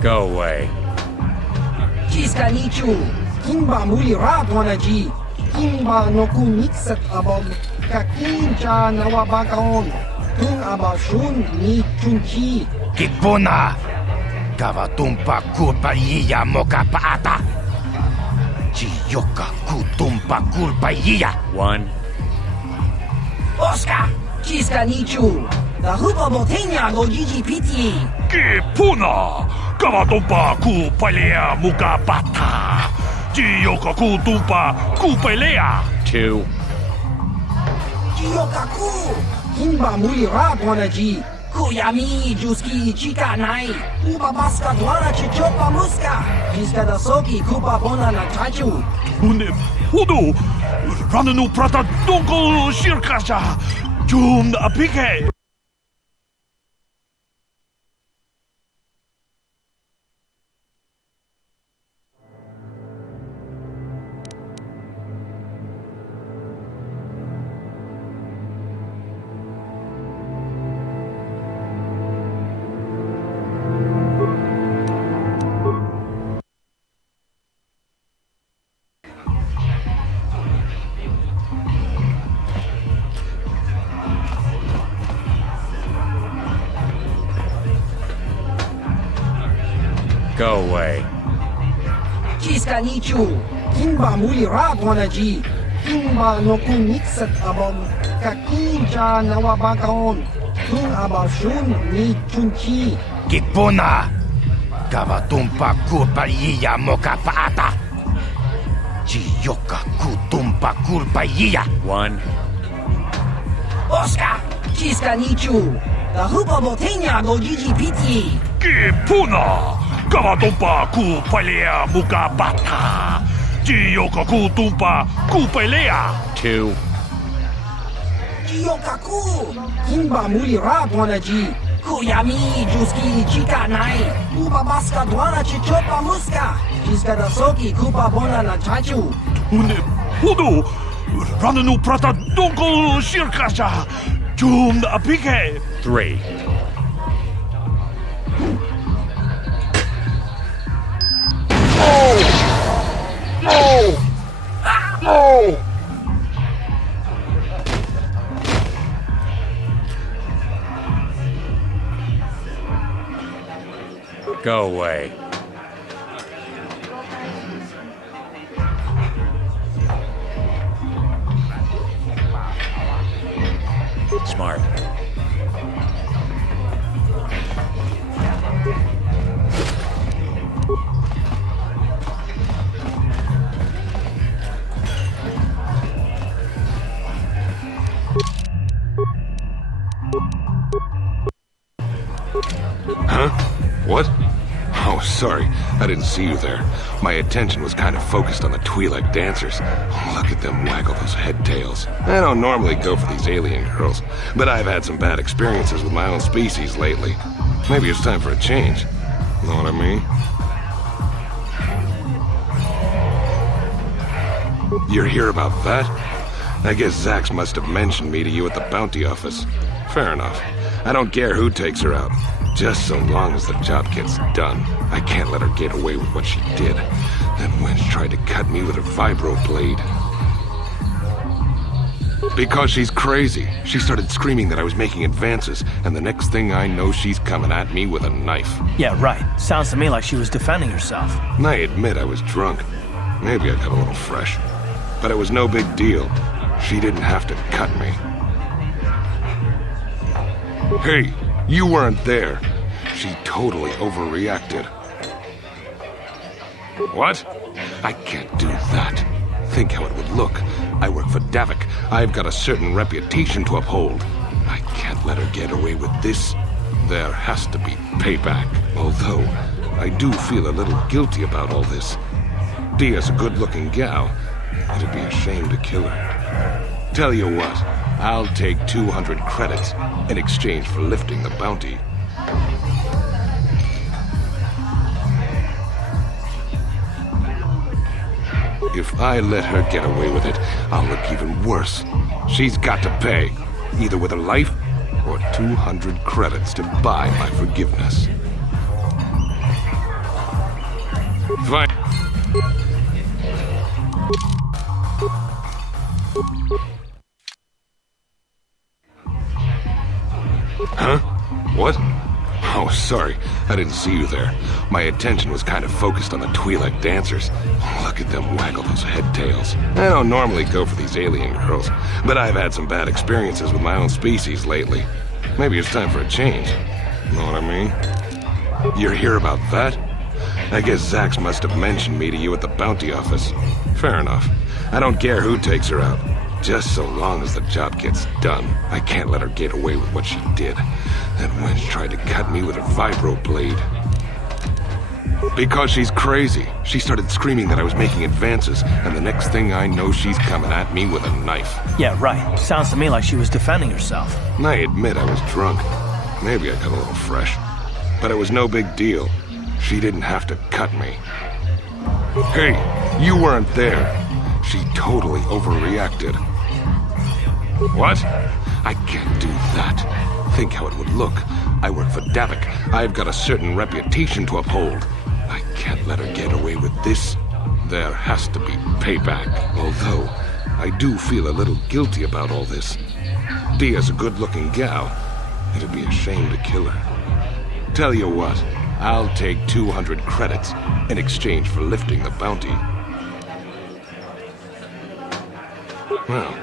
Go away. Ciskanichu, Kimba Mulira Dwanaji, Kimba no Kunixat abog, Kakincha Nawabakaon, Tung Abashun ni Chunchi. Kipuna! Kavatumpa kulpaiya mokapaata! Chiyoka kutumpa kulpaiya! One. Oscar, Ciskanichu, the Hupa Botenia go Gigi Piti. Kipuna! Kavatumpa kupalea mukapata! Chiyoka kutumpa kupalea! Two. Kiyokaku, Kimba Mulira Dwanaji, Kuyami Juski Chika Nai, Ubabaska Dwana Chichopa Muska, Jiska da Soki Kupa Bona na Tachu. Unem, Hudu! Rananu prata donko shirkasha! Jum apike! Go away. Ciskanichu, Kimba Mulira Dwanaji, Kimba no Kunixat abog, Kakincha Nawabakaon, Tung Abashun ni Chunchi. Kipuna! Kavatumpa kulpaiya mokapaata! Chiyoka kutumpa kulpaiya! One. Oscar, Ciskanichu, the Hupa Botenia go Gigi Piti. Kipuna! Kavatumpa kupalea mukapata! Chiyoka kutumpa kupalea! Two. Kiyokaku, Kimba Mulira Dwanaji, Kuyami Juski Chika Nai, Ubabaska Dwana Chichopa Muska, Jiska da Soki Kupa Bona na Tachu. Unem, Hudu! Rananu prata donko shirkasha! Jum apike! Three. Go away. Smart. Huh? What? Oh, sorry. I didn't see you there. My attention was kind of focused on the Twi'lek dancers. Oh, look at them waggle those head tails. I don't normally go for these alien girls, but I've had some bad experiences with my own species lately. Maybe it's time for a change. Know what I mean? You're here about that? I guess Zax must have mentioned me to you at the bounty office. Fair enough. I don't care who takes her out. Just so long as the job gets done. I can't let her get away with what she did. That wench tried to cut me with her vibro blade. Because she's crazy. She started screaming that I was making advances, and the next thing I know, she's coming at me with a knife. Yeah, right. Sounds to me like she was defending herself. And I admit I was drunk. Maybe I got a little fresh. But it was no big deal. She didn't have to cut me. Hey, you weren't there. She totally overreacted. What? I can't do that. Think how it would look. I work for Davik. I've got a certain reputation to uphold. I can't let her get away with this. There has to be payback. Although, I do feel a little guilty about all this. Dia's a good-looking gal. It'd be a shame to kill her. Tell you what, I'll take 200 credits in exchange for lifting the bounty. If I let her get away with it, I'll look even worse. She's got to pay, either with her life or 200 credits to buy my forgiveness. Fine. Huh? What? Oh, sorry. I didn't see you there. My attention was kind of focused on the Twi'lek dancers. Look at them waggle those head tails. I don't normally go for these alien girls, but I've had some bad experiences with my own species lately. Maybe it's time for a change. Know what I mean? You're here about that? I guess Zax must have mentioned me to you at the bounty office. Fair enough. I don't care who takes her out. Just so long as the job gets done. I can't let her get away with what she did. That wench tried to cut me with her vibro blade. Because she's crazy. She started screaming that I was making advances, and the next thing I know, she's coming at me with a knife. Yeah, right. Sounds to me like she was defending herself. I admit I was drunk. Maybe I got a little fresh. But it was no big deal. She didn't have to cut me. Hey, you weren't there. She totally overreacted. What? I can't do that. Think how it would look. I work for Davik. I've got a certain reputation to uphold. I can't let her get away with this. There has to be payback. Although, I do feel a little guilty about all this. Dia's a good-looking gal. It'd be a shame to kill her. Tell you what, I'll take 200 credits in exchange for lifting the bounty. Well,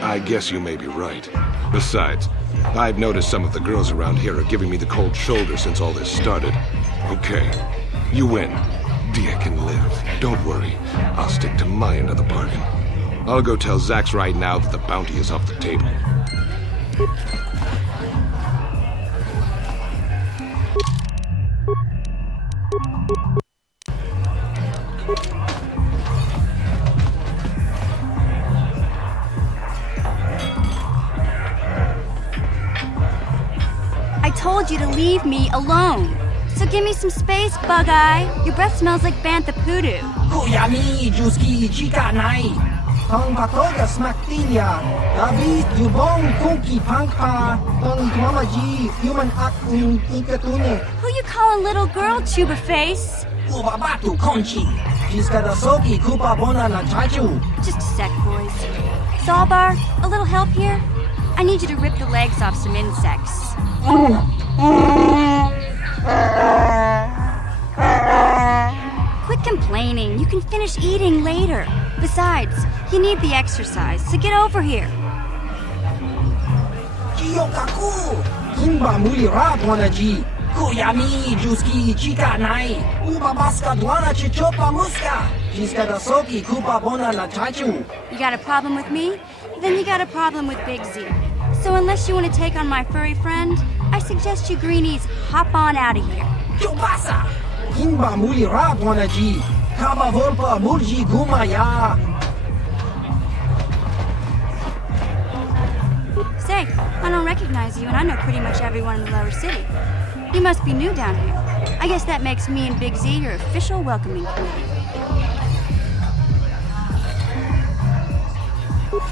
I guess you may be right. Besides, I've noticed some of the girls around here are giving me the cold shoulder since all this started. Okay, you win. Dia can live. Don't worry. I'll stick to my end of the bargain. I'll go tell Zax right now that the bounty is off the table. I told you to leave me alone. So give me some space, Bug-Eye. Your breath smells like bantha poodoo. Kuyami juski chika nai. Tong patoga smaktinya. David yubong kunki pangpa. Tong mamaji human akun ikatune. Who you calling little girl, Chuba Face? Ubabatu konchi. Jiskadasoki kupa bona na chaju. Just a sec, boys. Zalbar, a little help here? I need you to rip the legs off some insects. Quit complaining. You can finish eating later. Besides, you need the exercise, so get over here. Kiyokaku. Kimba muli rat wanaji. Kuyami juski chika nai. Ubabaska dwana chichopa muska. Jiskadasoki kupa bona na chaju. You got a problem with me? Then you got a problem with Big Z. So unless you want to take on my furry friend, I suggest you greenies hop on out of here. Kyobasa! Kimba muli rat wanaji. Kaba volpa murji gumaya. Say, I don't recognize you, and I know pretty much everyone in the lower city. You must be new down here. I guess that makes me and Big Z your official welcoming committee.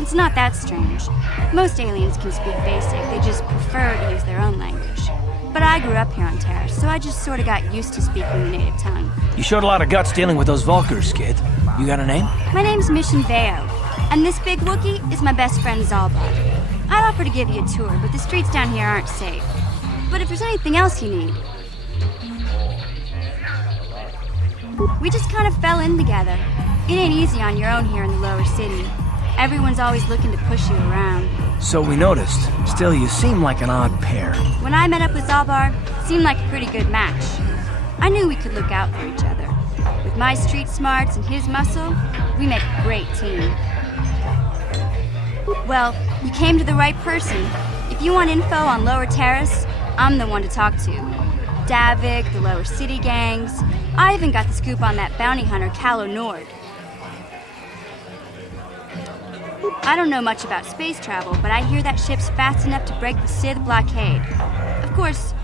It's not that strange. Most aliens can speak basic, they just prefer to use their own language. But I grew up here on Terrace, so I just sort of got used to speaking the native tongue. You showed a lot of guts dealing with those Vulkars, kid. You got a name? My name's Mission Veo, and this big Wookiee is my best friend Zalbar. I'd offer to give you a tour, but the streets down here aren't safe. But if there's anything else you need... We just kind of fell in together. It ain't easy on your own here in the lower city. Everyone's always looking to push you around. So we noticed. Still, you seem like an odd pair. When I met up with Zalbar, it seemed like a pretty good match. I knew we could look out for each other. With my street smarts and his muscle, we make a great team. Well, you came to the right person. If you want info on Lower Terrace, I'm the one to talk to. Davik, the Lower City gangs. I even got the scoop on that bounty hunter, Calo Nord. I don't know much about space travel, but I hear that ship's fast enough to break the Sith blockade. Of course,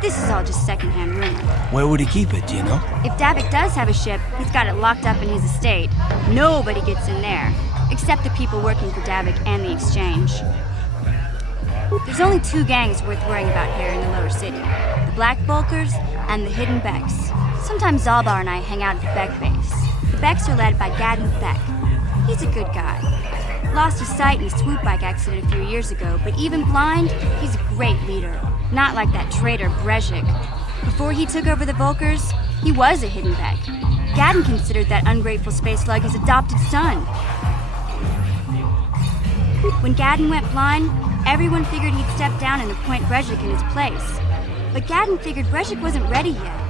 this is all just secondhand rumor. Where would he keep it, do you know? If Davik does have a ship, he's got it locked up in his estate. Nobody gets in there, except the people working for Davik and the Exchange. There's only two gangs worth worrying about here in the lower city. The Black Bulkers and the Hidden Becks. Sometimes Zalbar and I hang out at the Beck base. The Becks are led by Gadden Beck. He's a good guy. Lost his sight in a swoop bike accident a few years ago, but even blind, he's a great leader. Not like that traitor Brezhik. Before he took over the Volkers, he was a Hidden Beck. Gadden considered that ungrateful space slug his adopted son. When Gadden went blind, everyone figured he'd step down and appoint Brezhik in his place. But Gadden figured Brezhik wasn't ready yet.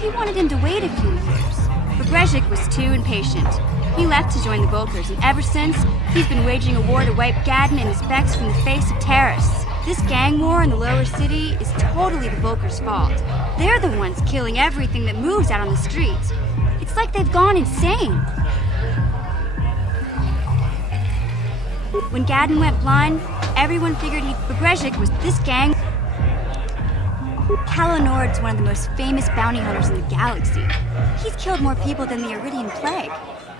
He wanted him to wait a few years. But Brezhik was too impatient. He left to join the Volkers, and ever since, he's been waging a war to wipe Gadden and his Becks from the face of Terrace. This gang war in the lower city is totally the Volkers' fault. They're the ones killing everything that moves out on the streets. It's like they've gone insane. When Gadden went blind, everyone figured Brezhik was this gang. Calo Nord's one of the most famous bounty hunters in the galaxy. He's killed more people than the Iridian Plague.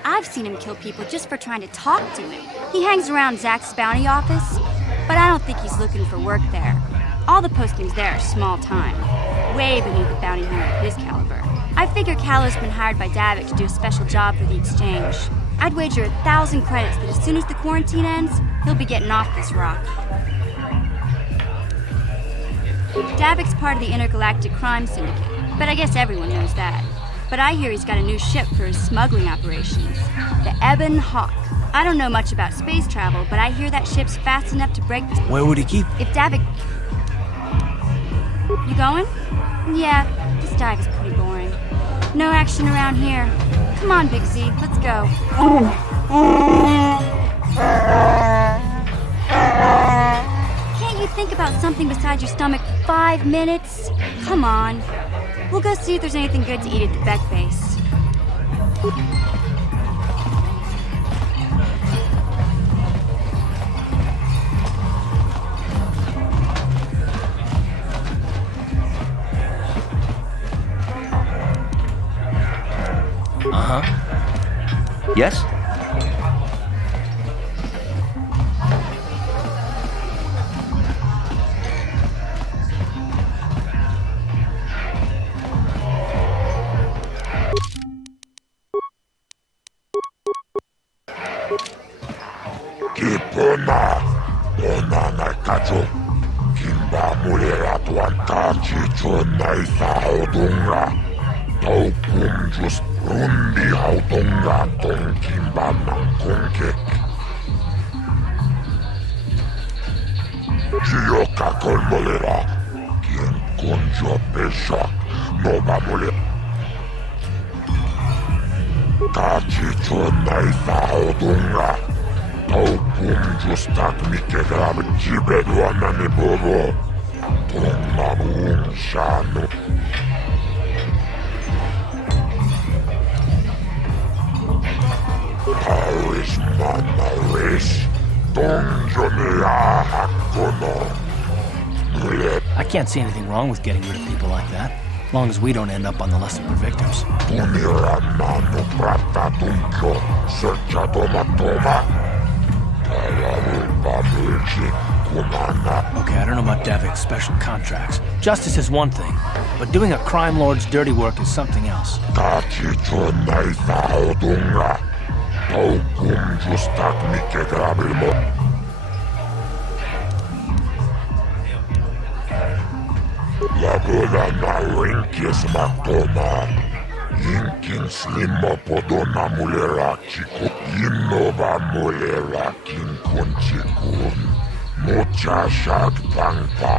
I've seen him kill people just for trying to talk to him. He hangs around Zach's bounty office, but I don't think he's looking for work there. All the postings there are small time, way beneath a bounty hunter of his caliber. I figure Calo's been hired by Davik to do a special job for the exchange. I'd wager 1,000 credits that as soon as the quarantine ends, he'll be getting off this rock. Davik's part of the Intergalactic Crime Syndicate, but I guess everyone knows that. But I hear he's got a new ship for his smuggling operations, the Ebon Hawk. I don't know much about space travel, but I hear that ship's fast enough to break the... Where would he keep? If Davik... You going? Yeah, this dive is pretty boring. No action around here. Come on, Big Z, let's go. Can't you think about something besides your stomach for 5 minutes? Come on. We'll go see if there's anything good to eat at the Beck base. Yes? Kipona, ona nakatu, kimba mulera tuanta chicho naisa odunga, taukum just rundi haudunga ton kimba nankunke. Chioka kolmolera, quien conjo pesha, no va mulera. Tachicho naisa odunga. Taukum justak mike grab jibedwana ni bobo. Tonmanun shanu. Paris mana race. Donjonia hakono. I can't see anything wrong with getting rid of people like that, as long as we don't end up on the list of their victims. Tunira manu prata tunko. Searcha toma. Okay, I don't know about Davik's special contracts. Justice is one thing, but doing a crime lord's dirty work is something else. Inkin slimmo podona mulera chiku innova mulera kin kunchikun mucha shag bangpa.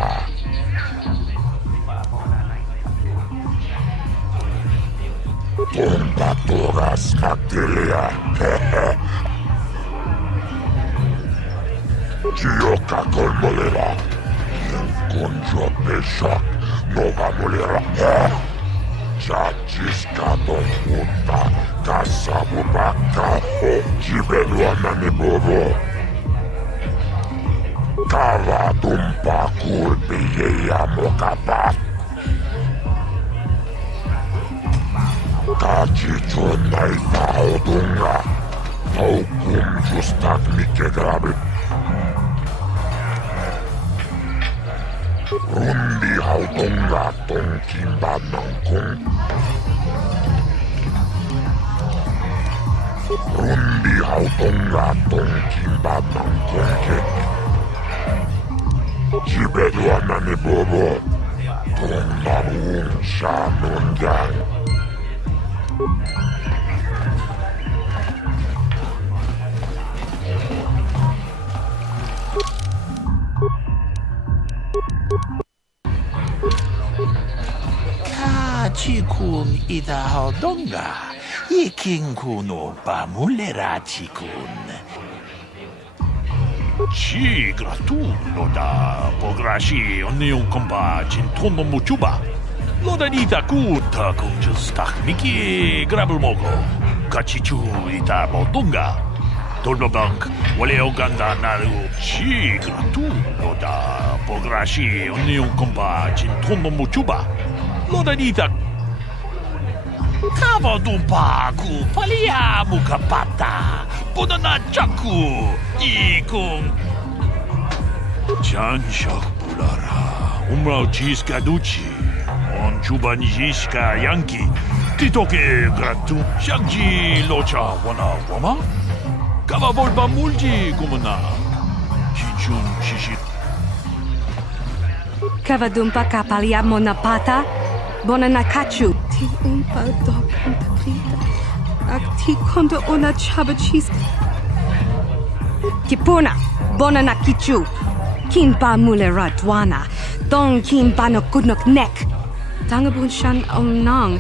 Tomba toras materia. Chioka kol mulera kunjo peshak nova mulera. Chachiskato puta, kasabubaka, jibeluana ni bobo. Kava dumpa kulpiyeya mokapa. Kachicho naisa odunga, taukum justak mike grabe. Rundi hautunga tongkin banangkung. Rundi hautunga tongkin banangkung kek. Jibeduana ni bobo. Tong nabuung sa nunjang. Chikun ida donga, iking kuno pamulera chikun. Chi gratulo da pograshi onion komba cintono muchuba. Loda ita kuta kunjustak miki grabul mogo. Kachichu ita bodonga. Tolbank wale oganda naru. Chi gratulo da pograshi onion komba cintono muchuba. Lodanita Kavadumpa ku palia mukapata Bonana chaku ikung Janshak bulara Umrao chiska duchi On chuban jiska yanki Titoke gratu Shangji locha wana wama Kava volba multi kumana Chichun chishi Kavadumpa kapalia monapata Bonanakachu. Ti umpa dog prita. Ak ti konda ona chabachis. Kipuna. Bonanakichu. Kinpa mulera dwana. Dong kinpa no kudnok nek. Tangabun shan omnong.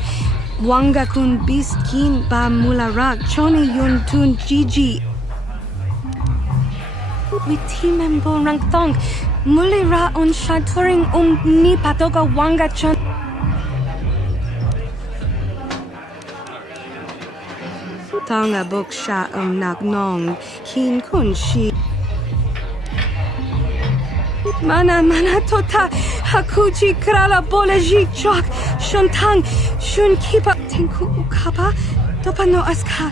Wanga kun bis kinpa mulara. Choni yun tun jiji. Witimembo rangtong. Mulira on shaturing ni patoga wanga chon. Tanga boksha nagnong kin kun shi mana tota hakuji krala boleji chok shontang shun kipa tinku ukapa topano aska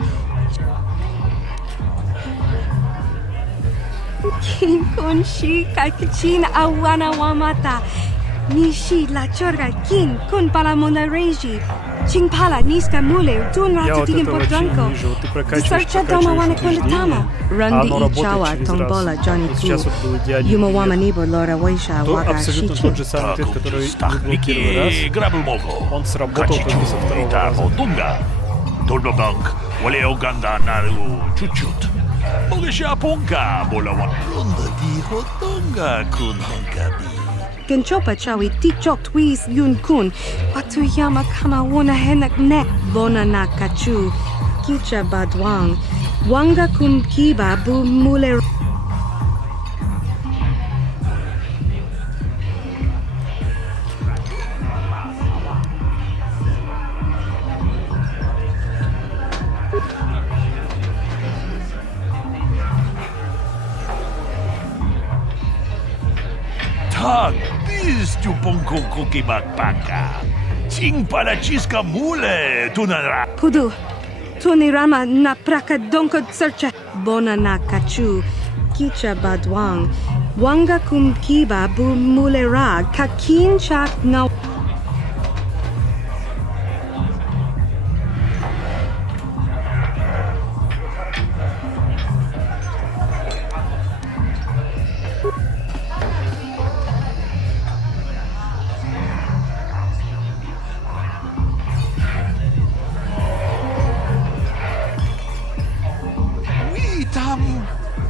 kin kun shi kakichin awana wamata nishi la chorga kin kun pala monareji Chingpala, niska mule, tun ratu podranko. Sarcha doma wana tama. Rundi I chawa tombola Johnny Poo. Yumawama nibo lora waisha waga shichi. Он сработал, как со второго раза. Долбанк, вале оганда нару чуть-чуть. Могеша понка, болава. Рунда тихо тонга кунанкаби. Genchopa chawi tichok twis yun kun. Watuyama kama wona henak nek. Bona na kachu. Kicha badwang. Wanga kun kiba bu mule. Tak, bis tu ponko koki makpaka. Ching pala chiska mule, tunara. Pudu. Tunirama na praka donko searcha. Bona na kachu. Kicha badwang. Wanga kum kiba bu mule ra. Kakin chak na.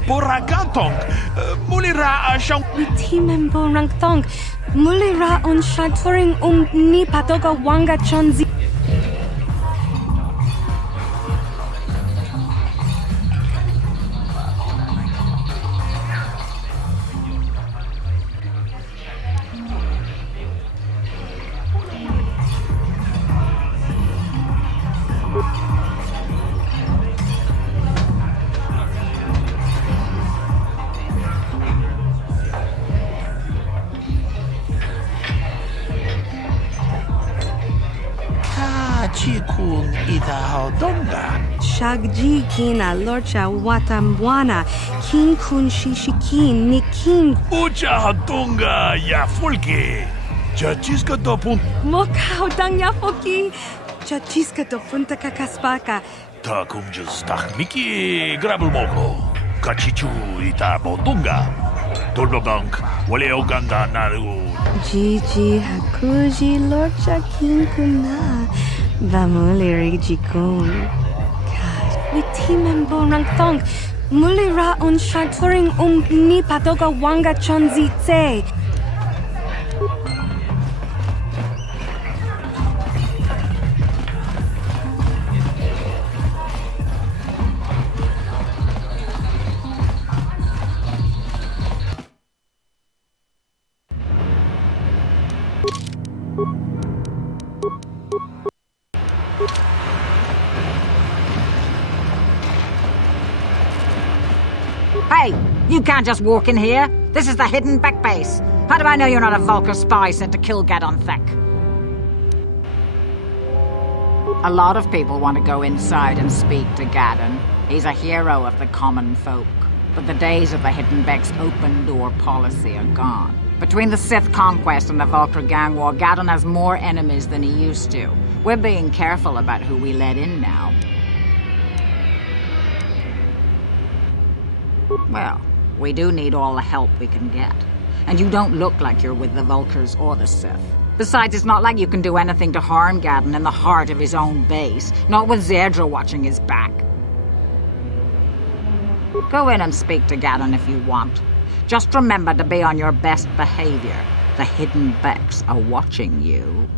Boragantong, mulira asyang Witimembo rangtong. Mulira on shaturing ni patoga wanga chonzi. Chikun Itahodonga. Shagji kina lorcha watamwana. Kin kun shishikin nikin. Uchahodonga ya fulke. Chachiska topun. Mokao dang yafoki. Chachiska to punta kakaspaka. Takumjas tahmiki grabulmoko. Kachichu Itabodunga. Tolbabank. Wale Oganda Naru. Gigi hakuji lorcha kin kuna. Vamuli jikun. God, we team and bonang thong. Mulira on shaturing ni patoga wanga chonzitse. Hey, you can't just walk in here. This is the hidden back base. How do I know you're not a Vulcar spy sent to kill Gadon Thek? A lot of people want to go inside and speak to Gadon. He's a hero of the common folk. But the days of the hidden Beck's open door policy are gone. Between the Sith conquest and the Vulcar gang war, Gadon has more enemies than he used to. We're being careful about who we let in now. Well, we do need all the help we can get. And you don't look like you're with the Vulcars or the Sith. Besides, it's not like you can do anything to harm Gadon in the heart of his own base. Not with Zerdra watching his back. Go in and speak to Gadon if you want. Just remember to be on your best behavior. The hidden Becks are watching you.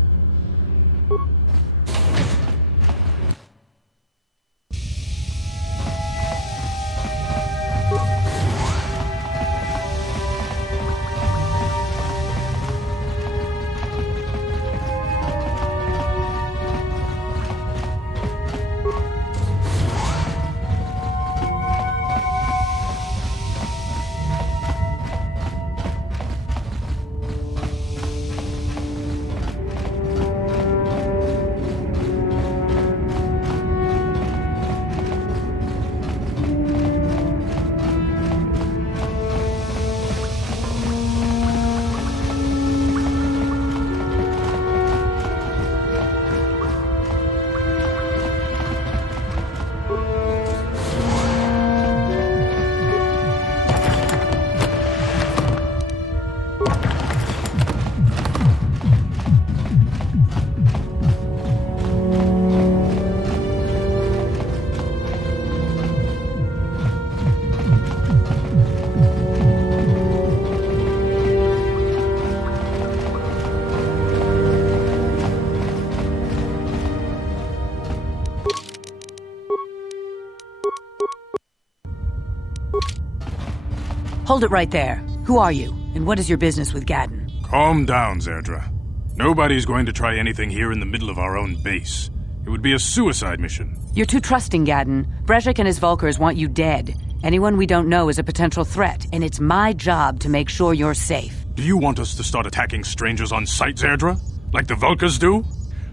Hold it right there. Who are you, and what is your business with Gadon? Calm down, Zerdra. Nobody's going to try anything here in the middle of our own base. It would be a suicide mission. You're too trusting, Gadon. Brezhik and his Vulcars want you dead. Anyone we don't know is a potential threat, and it's my job to make sure you're safe. Do you want us to start attacking strangers on sight, Zerdra? Like the Vulcars do?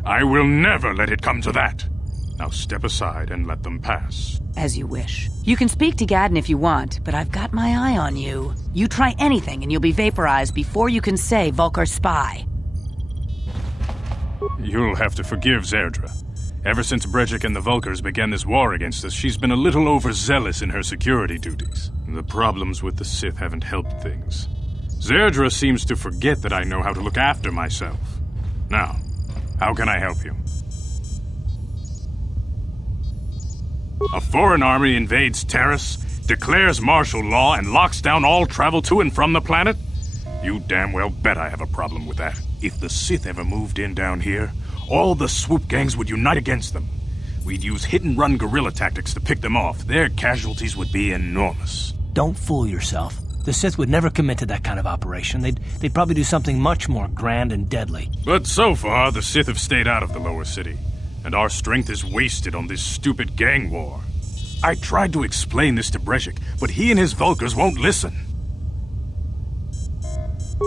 I will never let it come to that. Now step aside and let them pass. As you wish. You can speak to Gadon if you want, but I've got my eye on you. You try anything and you'll be vaporized before you can say Vulcar spy. You'll have to forgive Zerdra. Ever since Brejik and the Vulcars began this war against us, she's been a little overzealous in her security duties. The problems with the Sith haven't helped things. Zerdra seems to forget that I know how to look after myself. Now, how can I help you? A foreign army invades Terrace, declares martial law, and locks down all travel to and from the planet? You damn well bet I have a problem with that. If the Sith ever moved in down here, all the swoop gangs would unite against them. We'd use hit-and-run guerrilla tactics to pick them off. Their casualties would be enormous. Don't fool yourself. The Sith would never commit to that kind of operation. They'd probably do something much more grand and deadly. But so far, the Sith have stayed out of the lower city, and our strength is wasted on this stupid gang war. I tried to explain this to Brejik, but he and his Vulcars won't listen.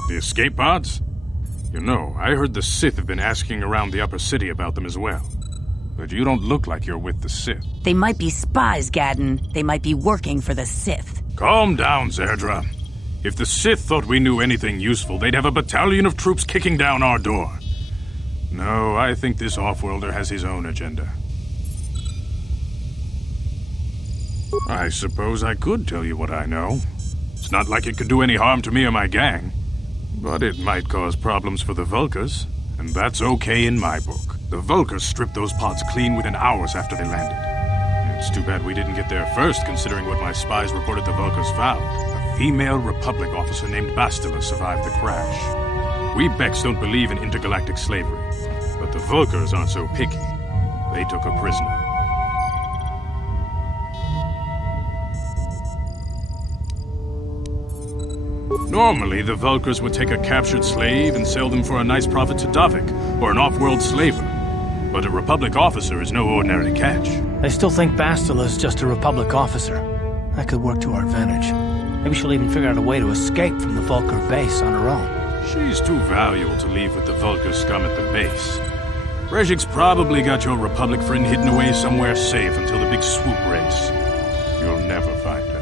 The escape pods? You know, I heard the Sith have been asking around the upper city about them as well. But you don't look like you're with the Sith. They might be spies, Gadden. They might be working for the Sith. Calm down, Zerdra. If the Sith thought we knew anything useful, they'd have a battalion of troops kicking down our door. No, I think this off-worlder has his own agenda. I suppose I could tell you what I know. It's not like it could do any harm to me or my gang. But it might cause problems for the Vulkars, and that's okay in my book. The Vulkars stripped those pods clean within hours after they landed. It's too bad we didn't get there first, considering what my spies reported the Vulkars found. A female Republic officer named Bastila survived the crash. We Becks don't believe in intergalactic slavery, but the Vulkars aren't so picky. They took her prisoner. Normally, the Vulkars would take a captured slave and sell them for a nice profit to Davik, or an off-world slaver. But a Republic officer is no ordinary catch. I still think Bastila's just a Republic officer. That could work to our advantage. Maybe she'll even figure out a way to escape from the Vulkar base on her own. She's too valuable to leave with the Vulkar scum at the base. Brejik's probably got your Republic friend hidden away somewhere safe until the big swoop race. You'll never find her.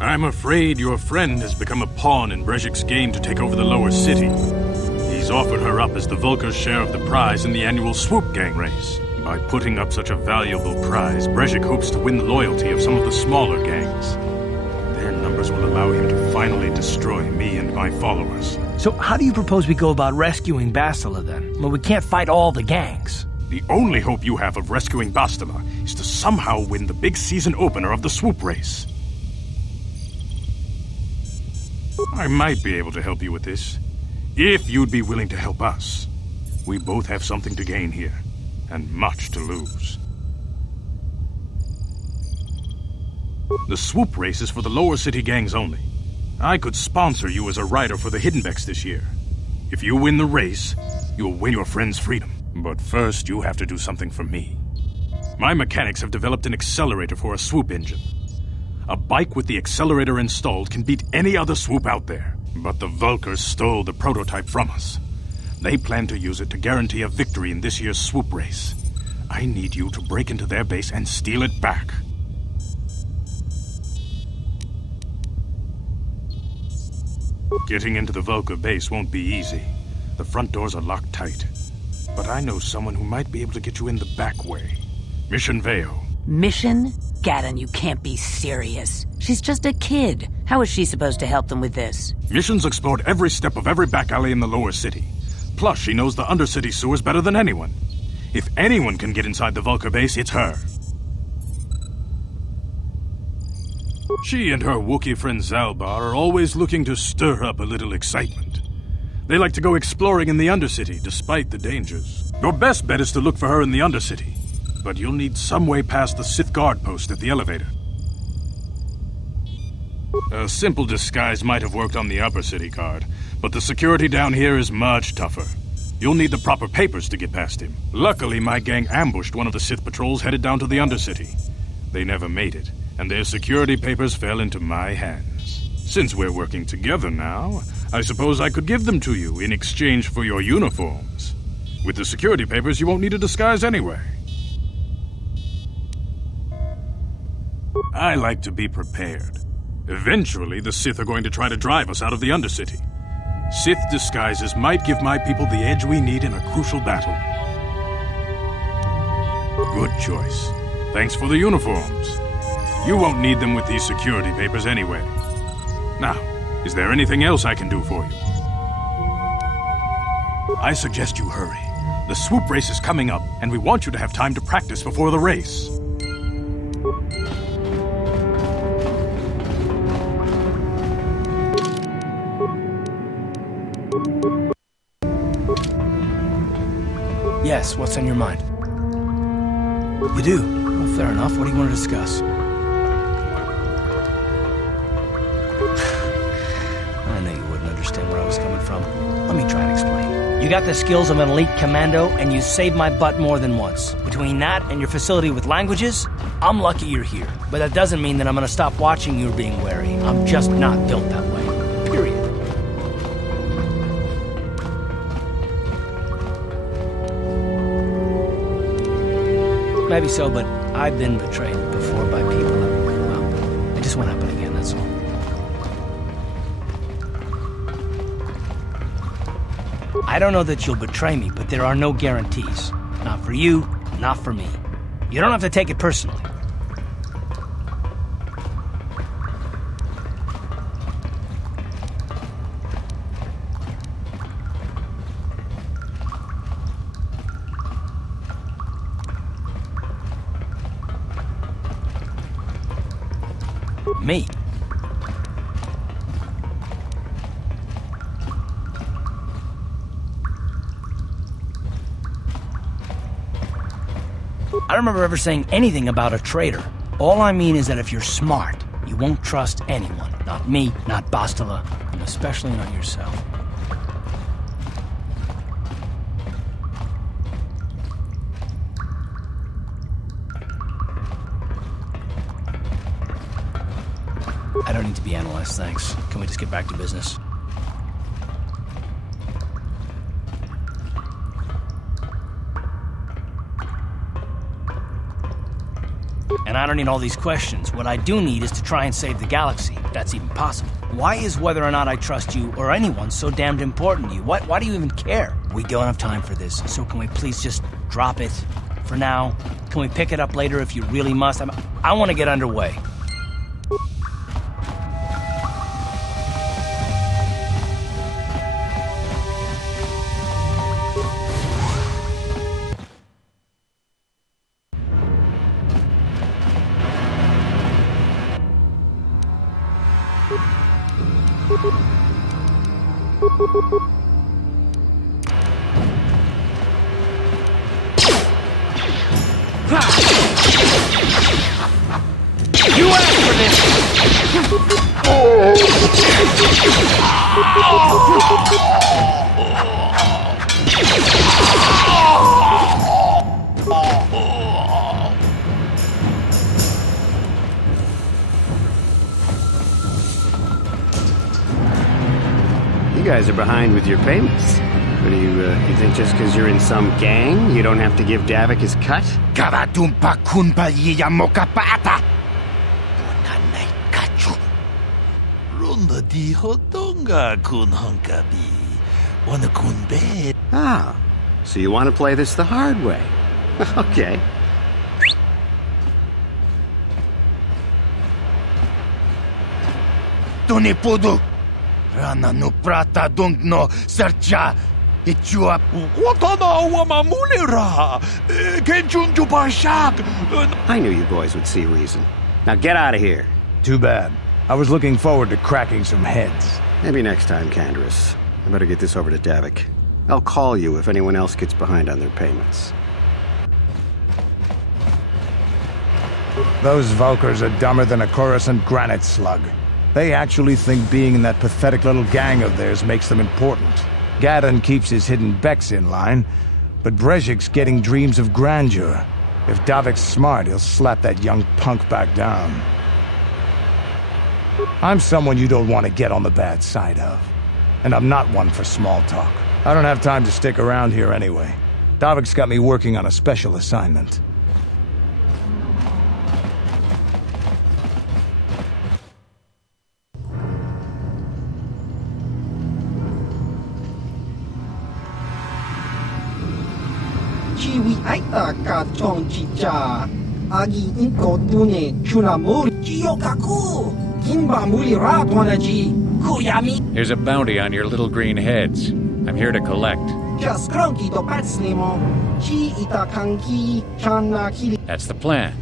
I'm afraid your friend has become a pawn in Brejik's game to take over the lower city. He's offered her up as the Vulkar's share of the prize in the annual swoop gang race. By putting up such a valuable prize, Brejik hopes to win the loyalty of some of the smaller gangs. Their numbers will allow him to finally destroy me and my followers. So how do you propose we go about rescuing Bastila then? Well, we can't fight all the gangs. The only hope you have of rescuing Bastila is to somehow win the big season opener of the swoop race. I might be able to help you with this, if you'd be willing to help us. We both have something to gain here, and much to lose. The swoop race is for the lower city gangs only. I could sponsor you as a rider for the Hidden Becks this year. If you win the race, you'll win your friend's freedom. But first, you have to do something for me. My mechanics have developed an accelerator for a swoop engine. A bike with the accelerator installed can beat any other swoop out there. But the Vulkars stole the prototype from us. They plan to use it to guarantee a victory in this year's swoop race. I need you to break into their base and steal it back. Getting into the Vulkar base won't be easy. The front doors are locked tight. But I know someone who might be able to get you in the back way. Mission Veo. Mission? Gadden, you can't be serious. She's just a kid. How is she supposed to help them with this? Mission's explored every step of every back alley in the lower city. Plus, she knows the undercity sewers better than anyone. If anyone can get inside the Vulkar base, it's her. She and her Wookiee friend Zalbar are always looking to stir up a little excitement. They like to go exploring in the Undercity, despite the dangers. Your best bet is to look for her in the Undercity, but you'll need some way past the Sith guard post at the elevator. A simple disguise might have worked on the Upper City guard, but the security down here is much tougher. You'll need the proper papers to get past him. Luckily, my gang ambushed one of the Sith patrols headed down to the Undercity. They never made it, and their security papers fell into my hands. Since we're working together now, I suppose I could give them to you in exchange for your uniforms. With the security papers, you won't need a disguise anyway. I like to be prepared. Eventually, the Sith are going to try to drive us out of the Undercity. Sith disguises might give my people the edge we need in a crucial battle. Good choice. Thanks for the uniforms. You won't need them with these security papers anyway. Now, is there anything else I can do for you? I suggest you hurry. The swoop race is coming up, and we want you to have time to practice before the race. Yes, what's on your mind? You do? Well, fair enough. What do you want to discuss? I knew you wouldn't understand where I was coming from. Let me try and explain. You got the skills of an elite commando, and you saved my butt more than once. Between that and your facility with languages, I'm lucky you're here. But that doesn't mean that I'm gonna stop watching you being wary. I'm just not built that way. Period. Maybe so, but I've been betrayed before by people that, well, it just won't happen again, that's all. I don't know that you'll betray me, but there are no guarantees. Not for you, not for me. You don't have to take it personally. Me. I don't remember ever saying anything about a traitor. All I mean is that if you're smart, you won't trust anyone. Not me, not Bastila, and especially not yourself. I don't need to be analyzed, thanks. Can we just get back to business? And I don't need all these questions. What I do need is to try and save the galaxy, if that's even possible. Why is whether or not I trust you or anyone so damned important to you? Why do you even care? We don't have time for this, so can we please just drop it for now? Can we pick it up later if you really must? I want to get underway. You asked for this! You guys are behind with your payments. What do you think just because you're in some gang, you don't have to give Davik his cut? Karatumpa kunpa yiyamoka paata! Bonanay kachu. Runda di hotonga kun hunkabi. Wanna kun be. Ah, so you want to play this the hard way. Okay. Tone podo. Rana no prata dong no sercha. Ichua. Watana wamamulira. Kenchunju bashak. I knew you boys would see reason. Now get out of here. Too bad. I was looking forward to cracking some heads. Maybe next time, Canderous. I better get this over to Davik. I'll call you if anyone else gets behind on their payments. Those Vulkars are dumber than a Coruscant granite slug. They actually think being in that pathetic little gang of theirs makes them important. Gadon keeps his hidden Becks in line, but Brezhik's getting dreams of grandeur. If Davik's smart, he'll slap that young punk back down. I'm someone you don't want to get on the bad side of. And I'm not one for small talk. I don't have time to stick around here anyway. Davik's got me working on a special assignment. Chiwi aita ka chong chicha. Agi inko dune chunamuri. Chiyokaku. Kimba muri ratwanaji. Kuyami. There's a bounty on your little green heads. I'm here to collect. Just cronky to patslimo. Chi ita kanki chana kili. That's the plan.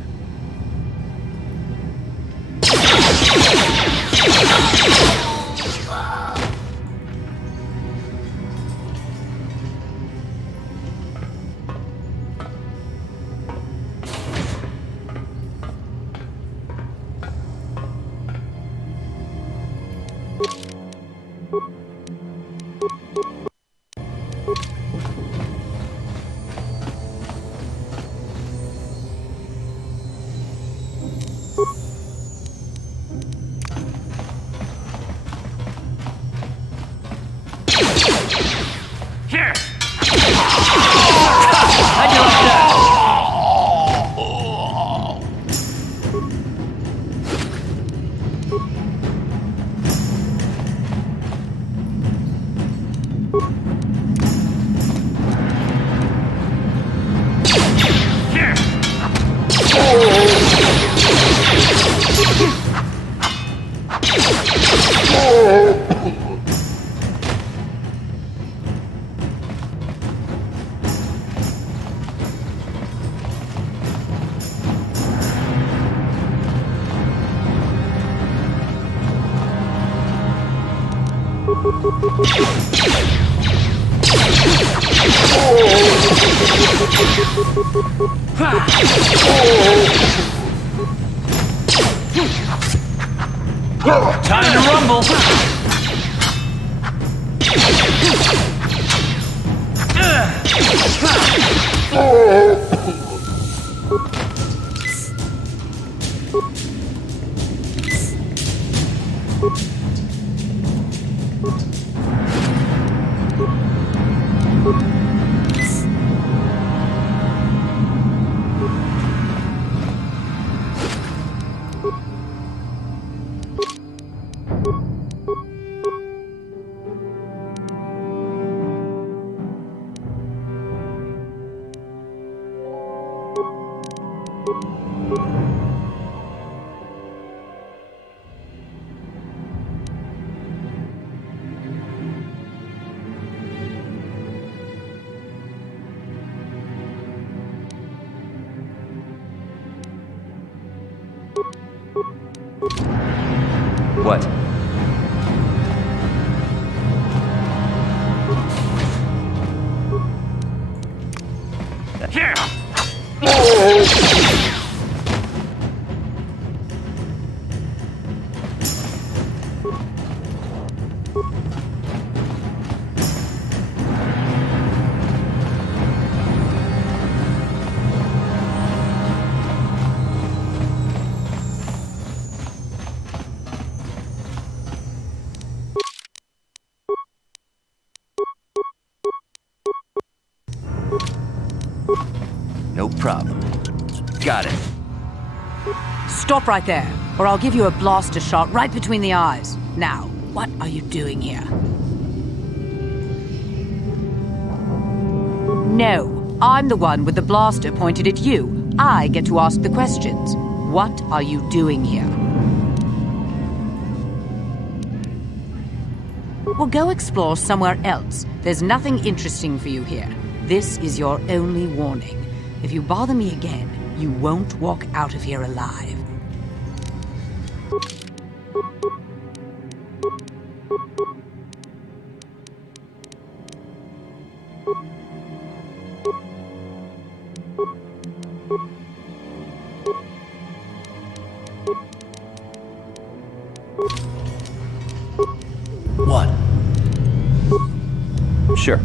Time to rumble! What? No problem. Got it. Stop right there, or I'll give you a blaster shot right between the eyes. Now, what are you doing here? No, I'm the one with the blaster pointed at you. I get to ask the questions. What are you doing here? Well, go explore somewhere else. There's nothing interesting for you here. This is your only warning. If you bother me again, you won't walk out of here alive. What? Sure.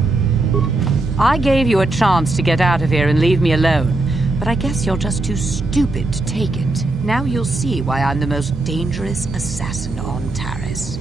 I gave you a chance to get out of here and leave me alone, but I guess you're just too stupid to take it. Now you'll see why I'm the most dangerous assassin on Taris.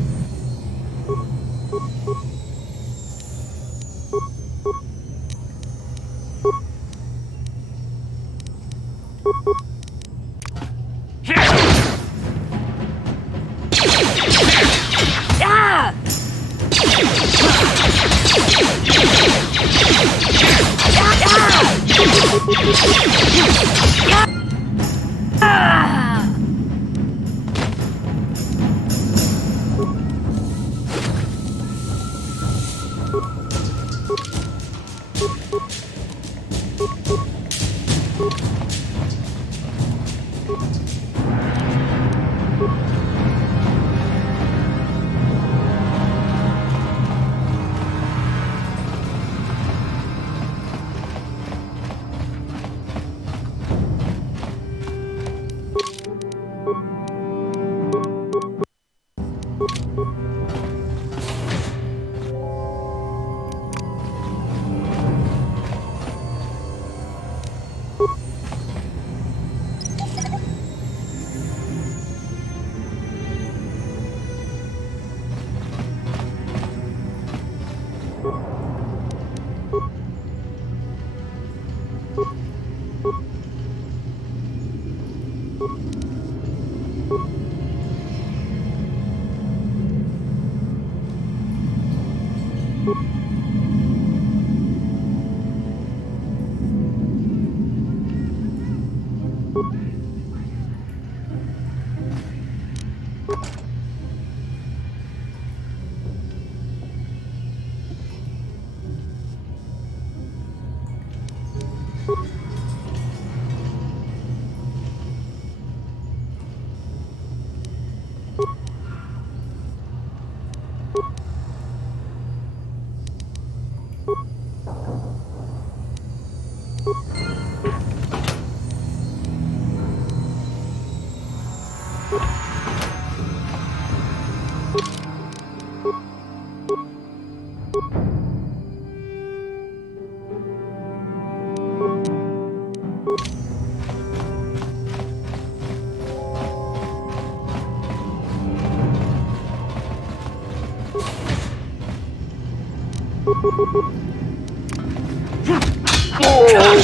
How'd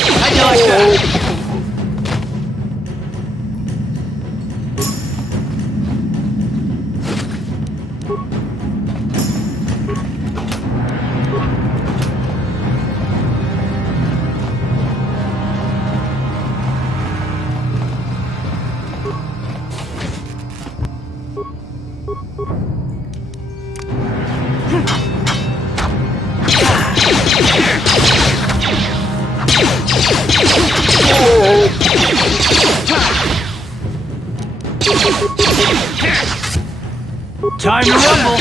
you like that? Time to rumble!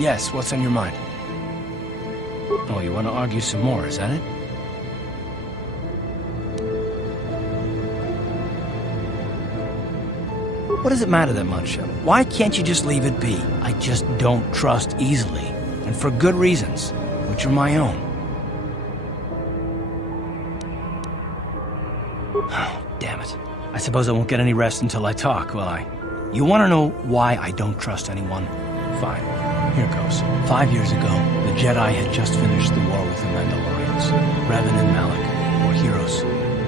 Yes, what's on your mind? Oh, you want to argue some more, is that it? What does it matter that much? Why can't you just leave it be? I just don't trust easily, and for good reasons, which are my own. Oh, damn it. I suppose I won't get any rest until I talk, will I? You want to know why I don't trust anyone? Fine. Here goes. 5 years ago, the Jedi had just finished the war with the Mandalorians. Revan and Malik were heroes.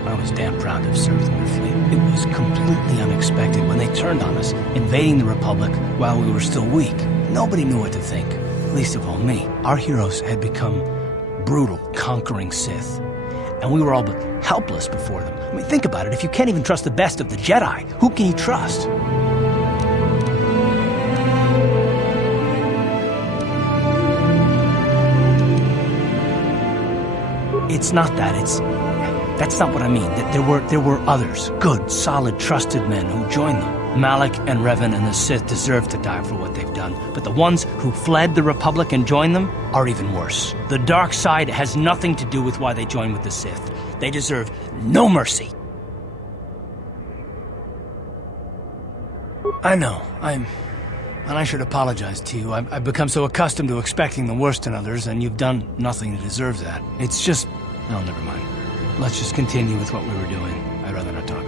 I was damn proud to have served in their fleet. It was completely unexpected when they turned on us, invading the Republic while we were still weak. Nobody knew what to think, least of all me. Our heroes had become brutal, conquering Sith, and we were all but helpless before them. I mean, think about it. If you can't even trust the best of the Jedi, who can you trust? It's not that, that's not what I mean. There were others, good, solid, trusted men who joined them. Malik and Revan and the Sith deserve to die for what they've done, but the ones who fled the Republic and joined them are even worse. The dark side has nothing to do with why they joined with the Sith. They deserve no mercy. I know, and I should apologize to you. I've become so accustomed to expecting the worst in others, and you've done nothing to deserve that. It's just... Oh, never mind. Let's just continue with what we were doing. I'd rather not talk